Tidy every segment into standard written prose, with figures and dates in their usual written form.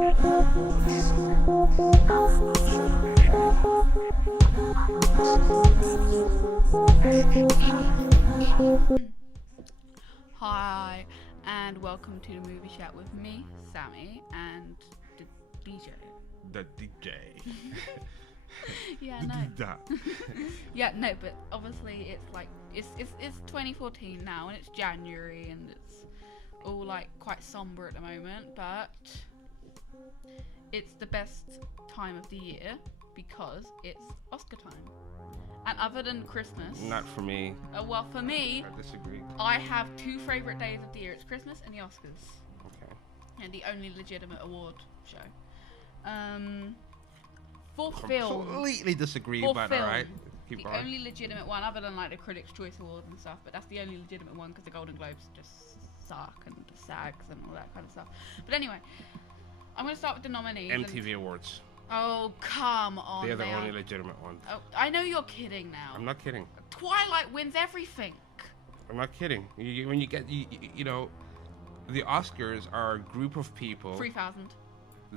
Hi, and welcome to the movie chat with me, Sammy, and the DJ. The DJ. Yeah, no. Yeah, no, but obviously it's like it's 2014 now, and it's January, and it's all like quite somber at the moment, but it's the best time of the year because it's Oscar time. And other than Christmas, Not for me. well, for me, I disagree. I have two favourite days of the year. It's Christmas and the Oscars. Okay. And the only legitimate award show. For film. Completely disagree, For but film, alright. The Keep going. only legitimate one, other than like the Critics' Choice Award and stuff, but that's the only legitimate one because the Golden Globes just suck and the SAGs and all that kind of stuff. But anyway, I'm going to start with the nominees. MTV Awards. Oh, come on. They're the only legitimate ones. Oh, I know you're kidding now. I'm not kidding. Twilight wins everything. I'm not kidding. When you get, you know, the Oscars are a group of people 3,000.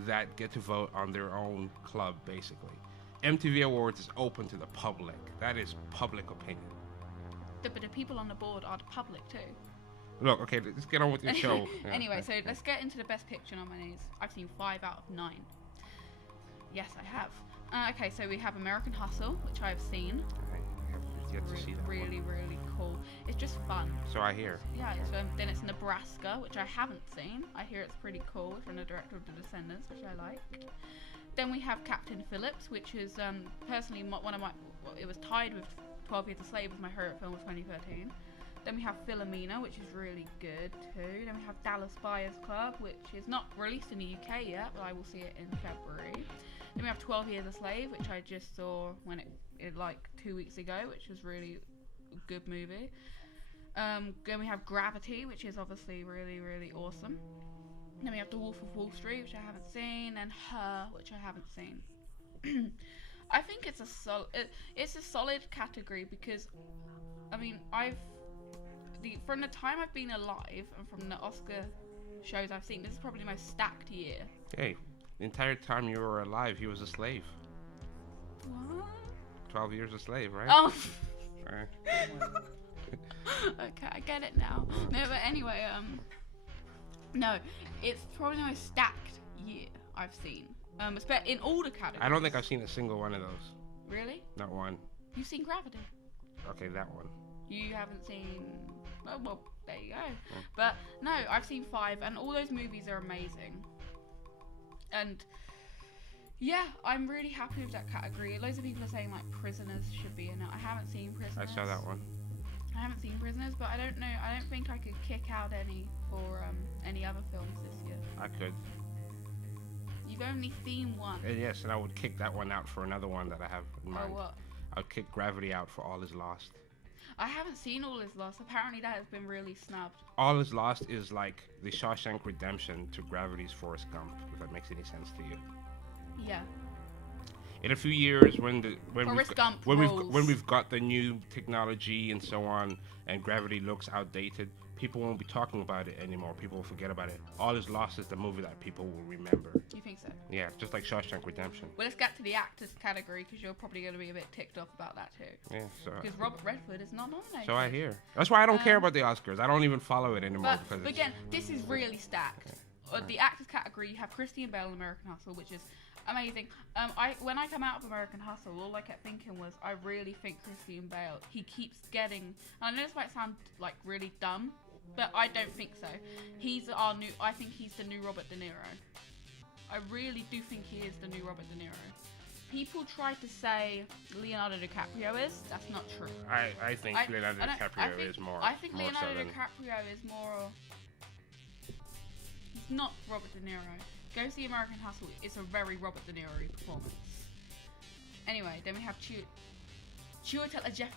that get to vote on their own club, basically. MTV Awards is open to the public. That is public opinion. But the people on the board are the public too. Look, okay, let's get on with your show. Yeah. Anyway, so let's get into the Best Picture nominees. I've seen 5 out of 9. Yes, I have. Okay, so we have American Hustle, which I've seen. I have yet to see that Really, one. really cool. It's just fun. So I hear. Yeah, then it's Nebraska, which I haven't seen. I hear it's pretty cool, from the director of The Descendants, which I like. Then we have Captain Phillips, which is personally one of my... Well, it was tied with 12 Years a Slave as my favourite film of 2013. Then we have Philomena, which is really good too. Then we have Dallas Buyers Club, which is not released in the UK yet, but I will see it in February. Then we have 12 Years a Slave, which I just saw when it like 2 weeks ago, which was really a good movie. Then we have Gravity, which is obviously really, really awesome. Then we have The Wolf of Wall Street, which I haven't seen, and Her, which I haven't seen. I think it's a solid category because, I mean, from the time I've been alive and from the Oscar shows I've seen, this is probably the most stacked year. Hey, the entire time you were alive, he was a slave. What? 12 years a slave, right? Oh. Right. Okay, I get it now. No, but anyway, no, it's probably the most stacked year I've seen. In all the categories. I don't think I've seen a single one of those. Really? Not one. You've seen Gravity. Okay, that one. You haven't seen... Oh, well, there you go. But, no, I've seen 5, and all those movies are amazing. And, yeah, I'm really happy with that category. Loads of people are saying, like, Prisoners should be in it. I haven't seen Prisoners. I saw that one. I haven't seen Prisoners, but I don't know. I don't think I could kick out any for any other films this year. I could. You've only seen one. Yes, and I would kick that one out for another one that I have in mind. Oh, what? I would kick Gravity out for All Is Lost. I haven't seen All Is Lost. Apparently that has been really snubbed. All Is Lost is like the Shawshank Redemption to Gravity's Forrest Gump, if that makes any sense to you. Yeah. In a few years, when we've got the new technology and so on, and Gravity looks outdated, people won't be talking about it anymore. People will forget about it. All Is Lost is the movie that people will remember. You think so? Yeah, just like Shawshank Redemption. Well, let's get to the actors category because you're probably going to be a bit ticked off about that too. Yeah, so. Because Robert Redford is not nominated. So I hear. That's why I don't care about the Oscars. I don't even follow it anymore. But again, this is really stacked. Okay. The actors category, you have Christian Bale in American Hustle, which is amazing. When I come out of American Hustle, all I kept thinking was, I really think Christian Bale, he keeps getting, and I know this might sound like really dumb, but I don't think so. I think he's the new Robert De Niro. I really do think he is the new Robert De Niro. People try to say Leonardo DiCaprio is. That's not true. I think Leonardo DiCaprio is more. I think more Leonardo so than... DiCaprio is more. He's not Robert De Niro. Go see American Hustle. It's a very Robert De Niro performance. Anyway, then we have Chiwetel Jeff.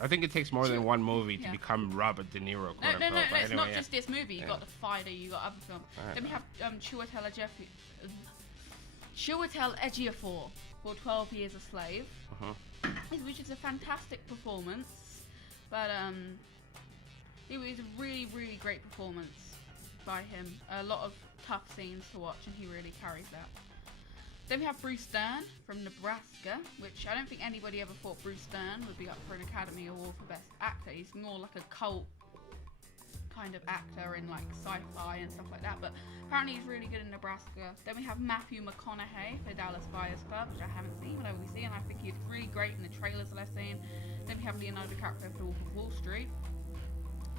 I think it takes more than one movie to become Robert De Niro. No, anyway, it's not just this movie. You got The Fighter, you got other films. Right. Then we have Chiwetel Ejiofor for 12 Years a Slave, which is a fantastic performance. But it was a really, really great performance by him. A lot of tough scenes to watch, and he really carries that. Then we have Bruce Dern from Nebraska, which I don't think anybody ever thought Bruce Dern would be up for an Academy Award for Best Actor. He's more like a cult kind of actor in like sci-fi and stuff like that, but apparently he's really good in Nebraska. Then we have Matthew McConaughey for Dallas Buyers Club, which I haven't seen, but I will see, and I think he's really great in the trailers that I've seen. Then we have Leonardo DiCaprio for The Wolf of Wall Street.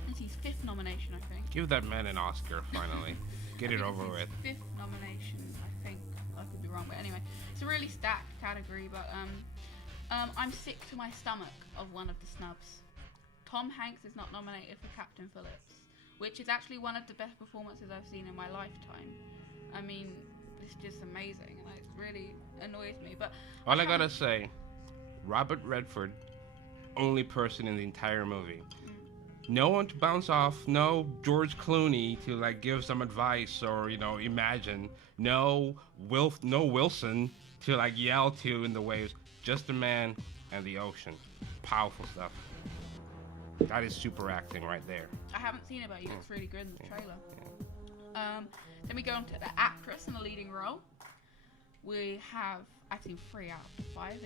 It's his 5th nomination, I think. Give that man an Oscar, finally. Get it over with. 5th nomination, I think. I could be wrong, but anyway. It's a really stacked category, but I'm sick to my stomach of one of the snubs. Tom Hanks is not nominated for Captain Phillips, which is actually one of the best performances I've seen in my lifetime. I mean, it's just amazing, and it really annoys me. But all I gotta say, Robert Redford, only person in the entire movie. No one to bounce off. No George Clooney to like give some advice or imagine. No Wilson to like yell to in the waves. Just a man and the ocean. Powerful stuff. That is super acting right there. I haven't seen it, but it looks really good in the trailer. Then we go on to the actress in the leading role. We have, I've seen 3 out of 5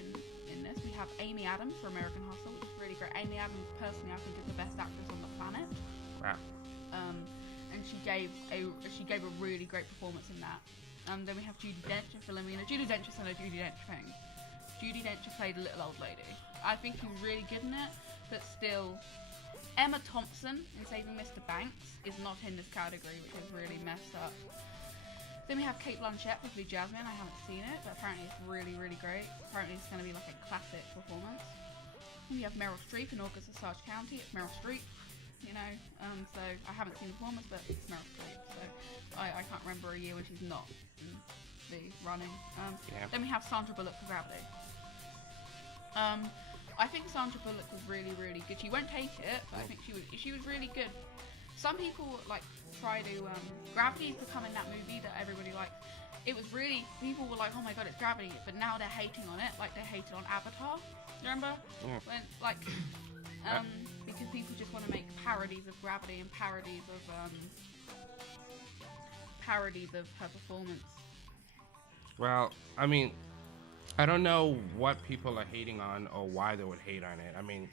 in this. We have Amy Adams for American Hustle, which is really great. Amy Adams, personally, I think is the best actress on the planet. Wow. And she gave a really great performance in that. Then we have Judi Dench and Philomena. Judi Dench is a Judi Dench thing. Judi Dench played a little old lady. I think she was really good in it, but still, Emma Thompson in Saving Mr. Banks is not in this category, which is really messed up. Then we have Cate Blanchett for Blue Jasmine. I haven't seen it, but apparently it's really, really great. Apparently it's going to be like a classic performance. And we have Meryl Streep in August Osage County. It's Meryl Streep, so I haven't seen the performance, but it's Meryl Streep. So I can't remember a year when she's not in the running. Then we have Sandra Bullock for Gravity. I think Sandra Bullock was really, really good. She won't take it, but I think she was really good. Some people like try to Gravity is becoming that movie that everybody likes. It was really, people were like, oh my god, it's Gravity, but now they're hating on it like they hated on Avatar. Remember? Yeah. When because people just want to make parodies of Gravity and parodies of her performance. Well, I mean, I don't know what people are hating on or why they would hate on it. I mean,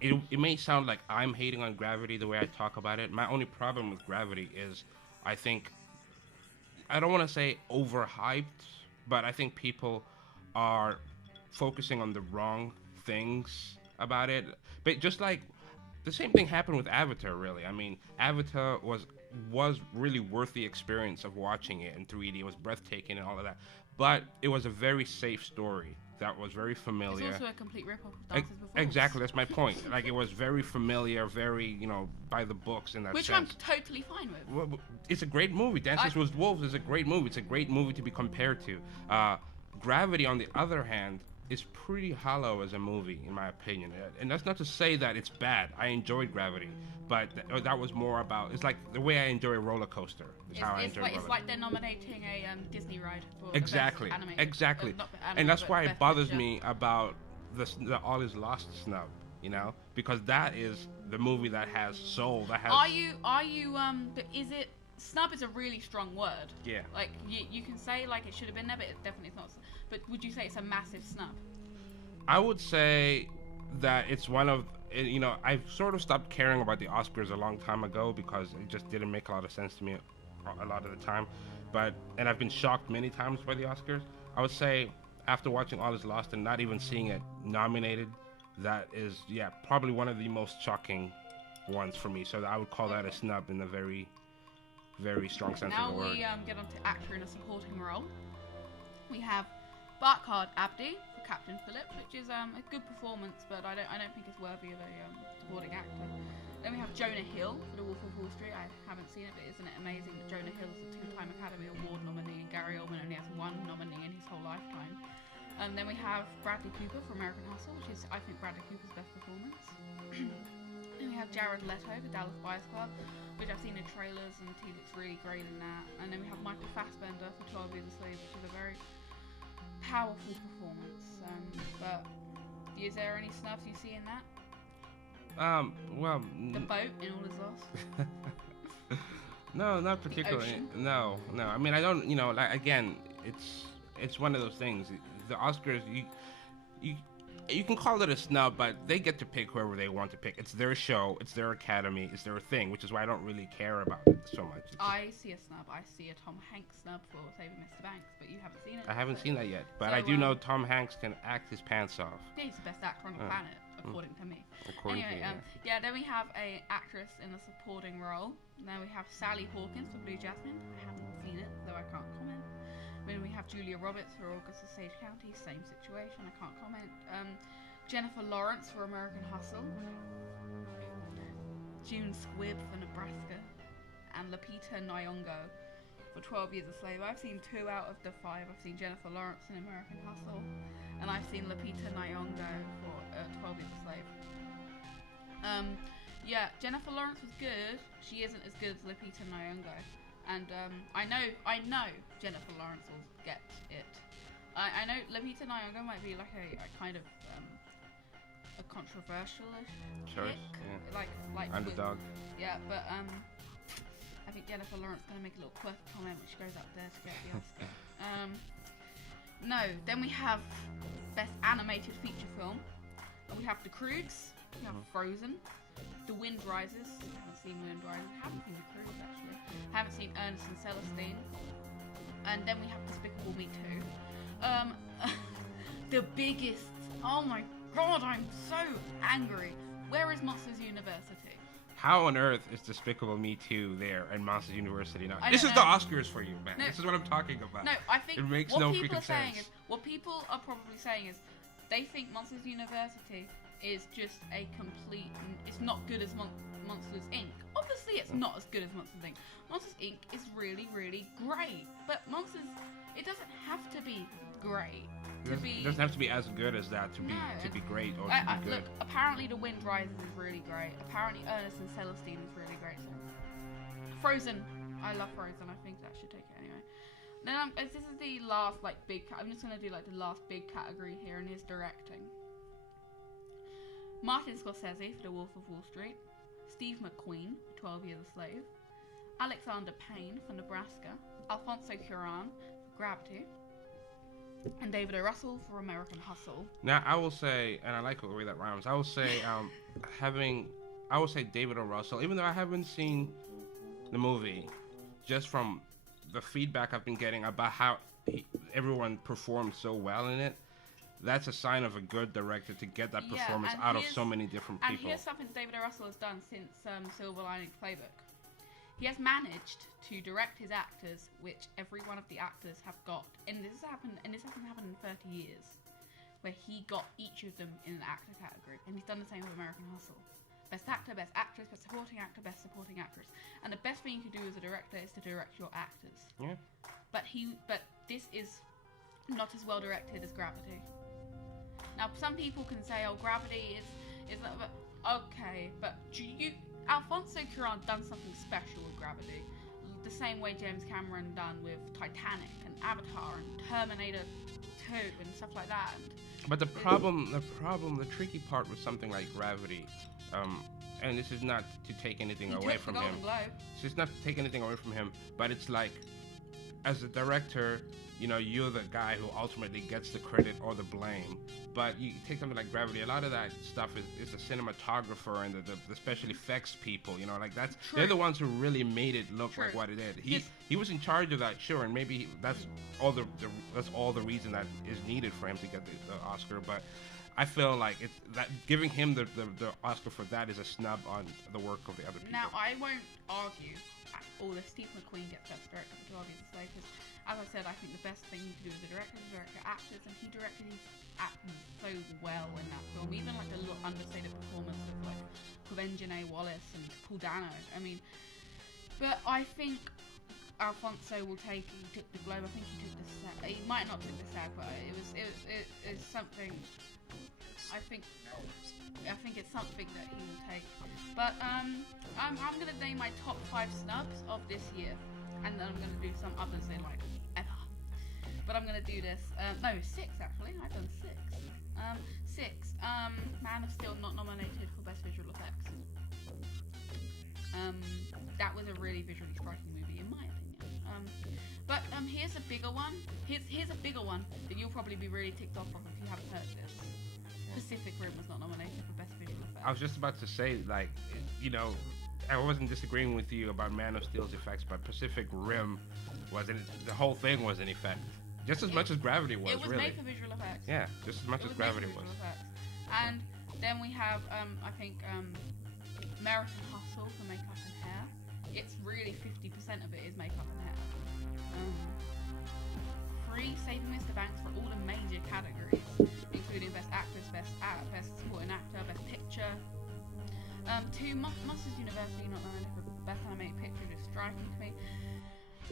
it may sound like I'm hating on Gravity the way I talk about it. My only problem with Gravity is I think, I don't want to say overhyped, but I think people are focusing on the wrong things about it. But just like the same thing happened with Avatar, really. I mean, Avatar was really worth the experience of watching it in 3D. It was breathtaking and all of that. But it was a very safe story that was very familiar. It's also a complete rip-off of Dances with Wolves. Exactly, that's my point. Like, it was very familiar, very, by the books in that Which sense. I'm totally fine with. Well, it's a great movie. Dances with Wolves is a great movie. It's a great movie to be compared to. Gravity, on the other hand, is pretty hollow as a movie, in my opinion. And that's not to say that it's bad. I enjoyed Gravity, but that was more about, it's like the way I enjoy a roller coaster. It's like they're nominating a Disney ride for exactly, the best anime. Exactly. And that's why it bothers me about the All Is Lost snub, because that is the movie that has soul, that has... But is it... Snub is a really strong word. Yeah. Like, you can say, like, it should have been there, but it definitely is not. But would you say it's a massive snub? I would say that it's one of... I've sort of stopped caring about the Oscars a long time ago because it just didn't make a lot of sense to me a lot of the time. And I've been shocked many times by the Oscars. I would say, after watching All Is Lost and not even seeing it nominated, that is, probably one of the most shocking ones for me. So I would call that a snub in a very... very strong sense of the word. Now we get on to actor in a supporting role. We have Barkhad Abdi for Captain Phillips, which is a good performance, but I don't think it's worthy of a supporting actor. Then we have Jonah Hill for The Wolf of Wall Street. I haven't seen it, but isn't it amazing that Jonah Hill is a 2-time Academy Award nominee and Gary Oldman only has 1 nominee in his whole lifetime. And then we have Bradley Cooper for American Hustle, which is, I think, Bradley Cooper's best performance. Then we have Jared Leto for Dallas Buyers Club, which I've seen in trailers and he looks really great in that. And then we have Michael Fassbender for 12 Years a Slave, which is a very powerful performance. But is there any snubs you see in that? Well... The boat in All Is Lost? No, not particularly. Ocean? No. I mean, I don't. Like again, it's one of those things. The Oscars, you you can call it a snub, but they get to pick whoever they want to pick. It's their show, it's their academy, it's their thing, which is why I don't really care about it so much. I see a snub. I see a Tom Hanks snub for Saving Mr. Banks, but you haven't seen it. I haven't seen that yet, but I do know Tom Hanks can act his pants off. Yeah, he's the best actor on the planet, according to me. According anyway, to you, yeah, then we have a actress in a supporting role. Then we have Sally Hawkins for Blue Jasmine. I haven't seen it, though I can't comment. Then we have Julia Roberts for August Osage County, same situation, I can't comment. Jennifer Lawrence for American Hustle. June Squibb for Nebraska. And Lupita Nyong'o for 12 Years a Slave. I've seen 2 out of the 5. I've seen Jennifer Lawrence in American Hustle, and I've seen Lupita Nyong'o for 12 Years a Slave. Yeah, Jennifer Lawrence was good. She isn't as good as Lupita Nyong'o. And I know Jennifer Lawrence will get it. I know Lupita Nyong'o might be like a kind of a controversial-ish choice, pick, like underdog. But I think Jennifer Lawrence is gonna make a little quirky comment when she goes up there to get the Oscar. No, then we have Best Animated Feature Film, and we have The Croods, we have Frozen, The Wind Rises. I haven't seen Wind Rises. I haven't seen The Croods actually. I haven't seen Ernest and Celestine, and then we have Despicable Me 2. The biggest. Oh my God, I'm so angry. Where is Monsters University? How on earth is Despicable Me 2 there and Monsters University not? This is the Oscars for you, man. No, this is what I'm talking about. No, I think it makes what no people freaking are saying sense. is what people are probably saying is they think Monsters University is just a complete. It's not good as Monsters Inc. Obviously, it's not as good as Monsters Inc. Monsters Inc. is really, really great, but Monsters, it doesn't have to be great. It doesn't have to be as good as that to be great or to be good. Look, apparently The Wind Rises is really great. Apparently Ernest and Celestine is really great. So. Frozen, I love Frozen. I think that should take it anyway. Then this is the last big. I'm just gonna do the last big category here, and is directing. Martin Scorsese for The Wolf of Wall Street. Steve McQueen for 12 Years a Slave. Alexander Payne for Nebraska. Alfonso Cuarón for Gravity. And David O. Russell for American Hustle. Now, I will say, and I like the way that rhymes, I will say, David O. Russell, even though I haven't seen the movie, just from the feedback I've been getting about how everyone performed so well in it, that's a sign of a good director to get that performance out of so many different people. And here's something David O. Russell has done since Silver Linings Playbook. He has managed to direct his actors, which every one of the actors have got, and this hasn't happened in 30 years, where he got each of them in an actor category, and he's done the same with American Hustle. Best actor, best actress, best supporting actor, best supporting actress. And the best thing you can do as a director is to direct your actors. Yeah. But this is not as well directed as Gravity. Now, some people can say, "Oh, Gravity is okay," but Alfonso Cuarón done something special with Gravity, the same way James Cameron done with Titanic and Avatar and Terminator 2 and stuff like that. But the tricky part with something like Gravity, and this is not to take anything away from him. This is not to take anything away from him, but it's like, as a director, you're the guy who ultimately gets the credit or the blame. But you take something like Gravity, a lot of that stuff is the cinematographer and the special effects people, that's true. They're the ones who really made it look like what it is. He was in charge of that, sure, and maybe that's all the reason that is needed for him to get the Oscar. But I feel like giving him the Oscar for that is a snub on the work of the other people. Now, I won't argue at all if Steve McQueen gets Best Director for 12 Years a Slave, because, as I said, I think the best thing you can do as a director is direct your actors, and he directed his actors so well in that film. Even a little understated performance of Engineer Wallace and Paul Dano. I mean, but I think Alfonso he took the Globe. I think he took the SAG. He might not take the SAG, but it was something. I think it's something that he will take. But I'm gonna name my top 5 snubs of this year, and then I'm gonna do some others in ever. But I'm gonna do this. 6 actually. I've done 6. 6. Man of Steel not nominated for Best Visual Effects. That was a really visually striking movie, in my opinion. But here's a bigger one. Here's a bigger one that you'll probably be really ticked off of if you haven't heard this. Pacific Rim was not nominated for Best Visual Effects. I was just about to say, like, you know, I wasn't disagreeing with you about Man of Steel's effects, but Pacific Rim wasn't. The whole thing was an effect, just as much as Gravity was. It was really made for visual effects. Yeah, just as much as Gravity was. And then we have, I think, American Hustle for makeup and hair. It's really 50% of it is makeup and hair. Free Saving Mr. Banks for all the major categories, including Best Actress, Best Supporting Actor, Best Picture. Monsters University not nominated for Best Animated Picture, just striking to me.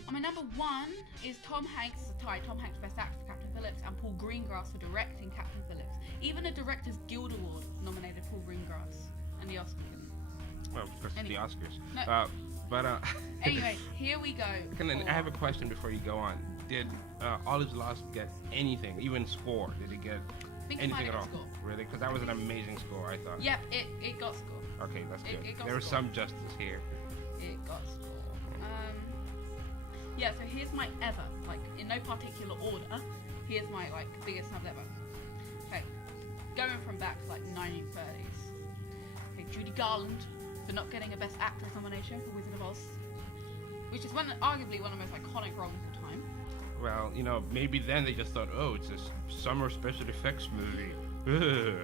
I mean, number one is Tom Hanks, Tom Hanks Best Actor for Captain Phillips, and Paul Greengrass for directing Captain Phillips. Even the Directors Guild Award nominated Paul Greengrass, and the Oscar didn't. Well, because anyway. the Oscars. No. Anyway, here we go. I have a question before you go on. Did Olive's Lost get anything, even score? Did it get anything at all? Score. Really? Because that was an amazing score, I thought. Yep, it got score. Okay, that's good. It got there was score. some justice here. It got score. Yeah, so here's my ever, like, in no particular order, here's my, like, biggest snubs ever. Okay, going from back to, like, 1930s. Okay, Judy Garland for not getting a Best Actress nomination for Wizard of Oz, which is arguably one of the most iconic roles of the time. Well, you know, maybe then they just thought, oh, it's a summer special effects movie. You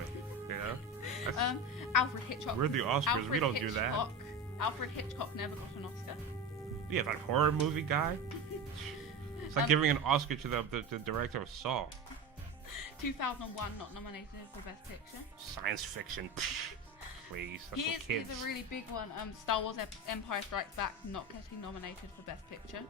know? Alfred Hitchcock. We're the Oscars, we don't do that. Alfred Hitchcock never got an Oscar. Yeah, that horror movie guy. It's like giving an Oscar to the director of Saw. 2001 not nominated for Best Picture. Science fiction. Please, that's for kids. Here's a really big one. Star Wars Empire Strikes Back not getting nominated for Best Picture.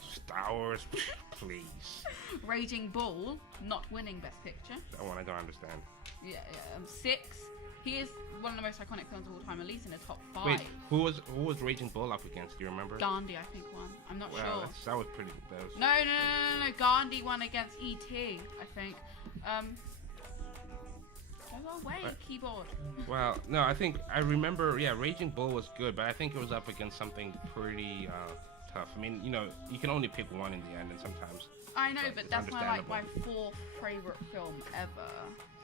Star Wars, please. Raging Bull not winning Best Picture. That one I don't understand. Yeah. 6. He is one of the most iconic films of all time, at least in the top 5. Wait, who was Raging Bull up against? Do you remember? Gandhi, I think, won. I'm not sure. That was pretty. No. Gandhi won against E.T. I think. Go away, keyboard. Well, no, I remember. Yeah, Raging Bull was good, but I think it was up against something pretty tough. I mean, you know, you can only pick one in the end, and sometimes. I know, but that's my 4th favorite film ever.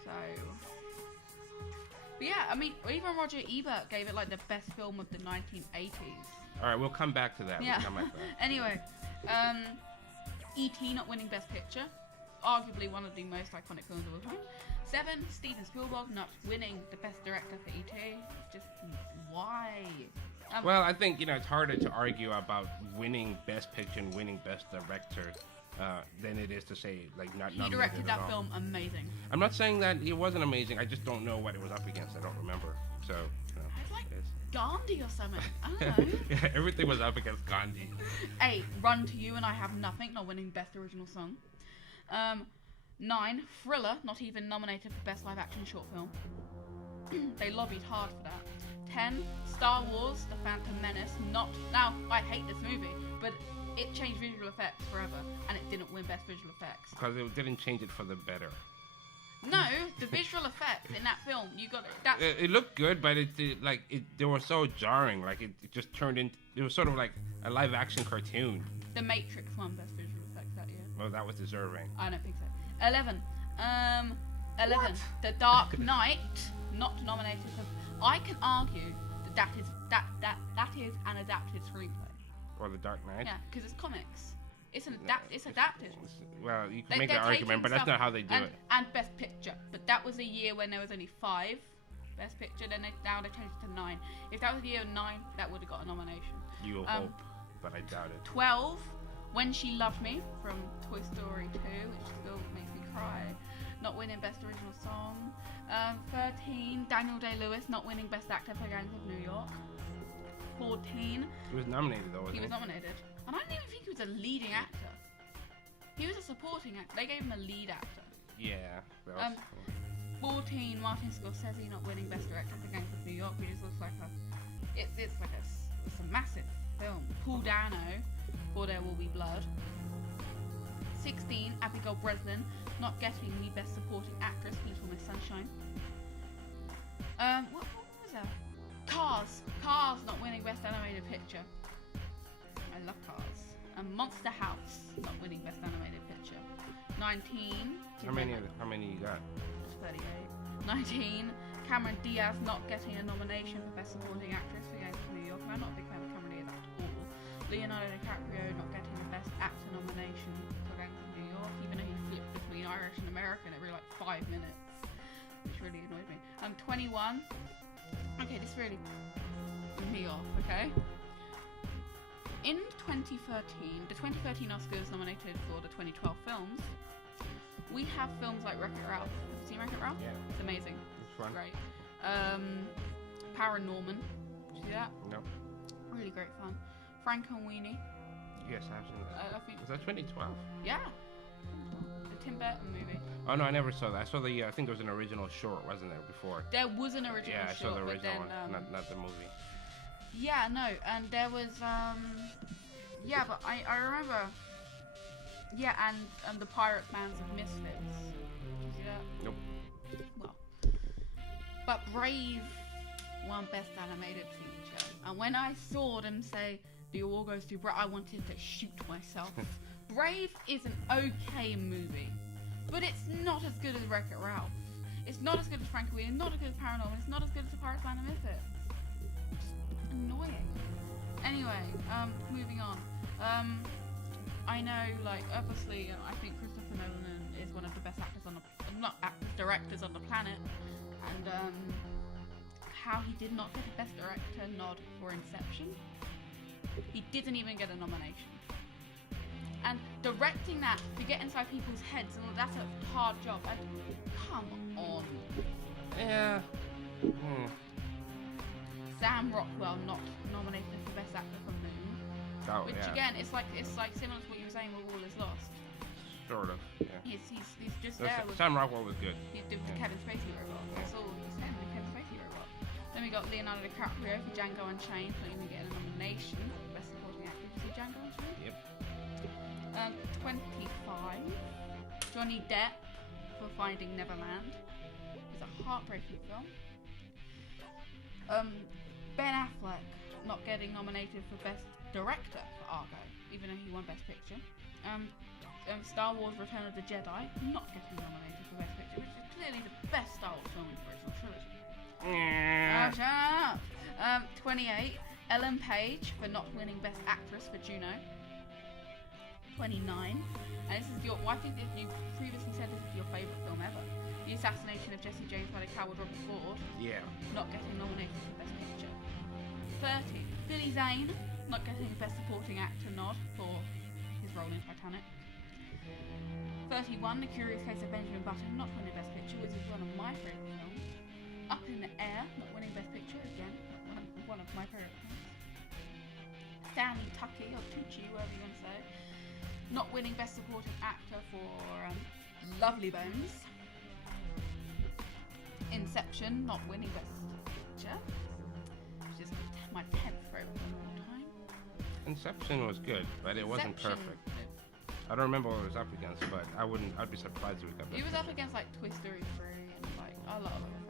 So. But yeah, I mean, even Roger Ebert gave it like the best film of the 1980s. All right, we'll come back to that. Yeah. We'll come back to that. Anyway, E.T. not winning Best Picture, arguably one of the most iconic films of all time. 7, Steven Spielberg not winning the Best Director for E.T. Just why? Well, I think, you know, it's harder to argue about winning Best Picture and winning Best Director than it is to say, like, not he directed that film amazing. I'm not saying that it wasn't amazing. I just don't know what it was up against. I don't remember. So, you know, it's like Gandhi or something. I don't know. Yeah, everything was up against Gandhi. 8, Run to You and I Have Nothing not winning Best Original Song. 9, Thriller not even nominated for Best Live Action Short Film. They lobbied hard for that. 10, Star Wars: The Phantom Menace not. Now, I hate this movie, but it changed visual effects forever, and it didn't win Best Visual Effects. Because it didn't change it for the better. No, the visual effects in that film, you got it. It looked good, but they were so jarring. Like it just turned into. It was sort of like a live action cartoon. The Matrix won Best Visual Effects that year. Well, that was deserving. I don't think so. 11. 11. What? The Dark Knight not nominated for. I can argue that is an adapted screenplay. Or The Dark Knight? Yeah, because it's comics. It's adapted. Well, you can make that argument, but that's not how they do it. And Best Picture. But that was a year when there was only 5 Best Picture, now they changed it to 9. If that was the year 9, that would have got a nomination. You'll hope, but I doubt it. 12, When She Loved Me from Toy Story 2, which still makes me cry. Not winning Best Original Song. 13, Daniel Day-Lewis not winning Best Actor for Gangs of New York. 14. He was nominated though, wasn't he? He was nominated. And I didn't even think he was a leading actor. He was a supporting actor. They gave him a lead actor. Yeah. 14, Martin Scorsese not winning Best Director for Gangs of New York, which just looks like it's a massive film. Paul Dano for There Will Be Blood. 16, Abigail Breslin not getting the Best Supporting Actress for Little Miss Sunshine. What was that? Cars not winning Best Animated Picture. I love Cars. And Monster House not winning Best Animated Picture. 19. How many you got? 38. 19. Cameron Diaz not getting a nomination for Best Supporting Actress for Gangs of New York. I'm not a big fan of Cameron Diaz at all. Leonardo DiCaprio not getting the Best Actor nomination for Gangs of New York, even though he flipped between Irish and American every like 5 minutes, which really annoyed me. 21. Okay, this really threw me off. Okay. In 2013, the 2013 Oscars nominated for the 2012 films, we have films like Wreck-It Ralph. Have you seen Wreck-It Ralph? Yeah. It's amazing. It's fun. Great. Paranorman. Did you see that? No. Really great fun. Frankenweenie. Yes, I've seen that. I think. Was that 2012? Yeah. The Tim Burton movie. Oh no, I never saw that. I saw the. I think there was an original short, wasn't there, before? There was an original short. Yeah, I saw the original but then, one, not the movie. Yeah, no, and there was yeah, but I remember. Yeah, and the Pirate Bands of Misfits. Did you see that? Nope. Well, but Brave won Best Animated Feature, and when I saw them say the award goes to Brave, I wanted to shoot myself. Brave is an okay movie, but it's not as good as Wreck-It Ralph. It's not as good as Frankenweenie. It's not as good as Paranorman. It's not as good as the Pirate Band of Misfits. Just annoying. Anyway, moving on. I know, like, obviously, I think Christopher Nolan is one of the best actors directors on the planet, and how he did not get a Best Director nod for Inception. He didn't even get a nomination. And directing that to get inside people's heads, and that's a hard job. Come on. Yeah. Sam Rockwell not nominated for Best Actor for Moon. Oh, which again, it's like similar to what you were saying with All Is Lost. Sort of. Yeah. He's just there. Sam Rockwell was good. The Kevin Spacey robot. That's all he's saying. The Kevin Spacey robot. Then we got Leonardo DiCaprio for Django Unchained, not even getting a nomination for Best Supporting Actor. Did you see Django Unchained? Yep. 25. Johnny Depp for Finding Neverland. It's a heartbreaking film. Ben Affleck not getting nominated for Best Director for Argo, even though he won Best Picture. Star Wars Return of the Jedi not getting nominated for Best Picture, which is clearly the best Star Wars film in the original trilogy. Shut up! 28. Ellen Page for not winning Best Actress for Juno. 29. And this is your, well, I think you previously said this is your favourite film ever. The Assassination of Jesse James by the Coward Robert Ford. Yeah. Not getting nominated for Best Picture. 30. Billy Zane not getting Best Supporting Actor nod for his role in Titanic. 31. The Curious Case of Benjamin Button not winning Best Picture, which is one of my favourite films. Up in the Air not winning Best Picture, again, one of my favourite films. Stanley Tucci, or Tucci, whatever you want to say, not winning Best Supporting Actor for Lovely Bones. Inception not winning Best Picture, which is my 10th favourite film of all time. Inception was good, but it wasn't perfect. I don't remember what it was up against, but I'd be surprised if it got better. He was up against like Toy Story 3 and like a lot of other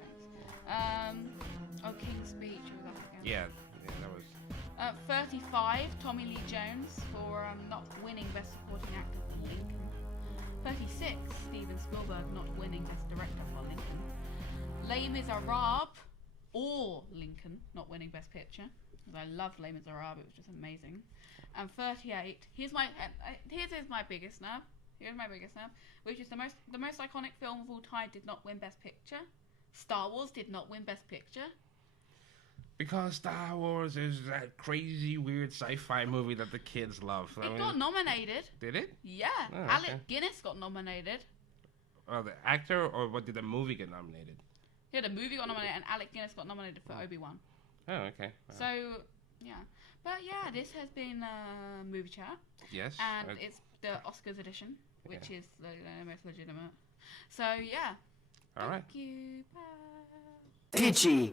things. King's Speech he was up against. Yeah, that was. 35, Tommy Lee Jones for not winning Best Supporting Actor for Lincoln. 36, Steven Spielberg not winning Best Director for Lincoln. Les Miserables or Lincoln not winning Best Picture. Because I loved Les Miserables, it was just amazing. And 38, here's my biggest snub. Here's my biggest snub, which is the most iconic film of all time did not win Best Picture. Star Wars did not win Best Picture. Because Star Wars is that crazy, weird sci-fi movie that the kids love. It got nominated. Did it? Yeah. Oh, okay. Alec Guinness got nominated. Oh, the actor, or what did the movie get nominated? Yeah, the movie got nominated, and Alec Guinness got nominated for Obi-Wan. Oh, okay. Wow. So, yeah. But yeah, this has been Movie Chat. Yes. And it's the Oscars edition, which is the most legitimate. So, yeah. All right. Thank you. Bye. Digi.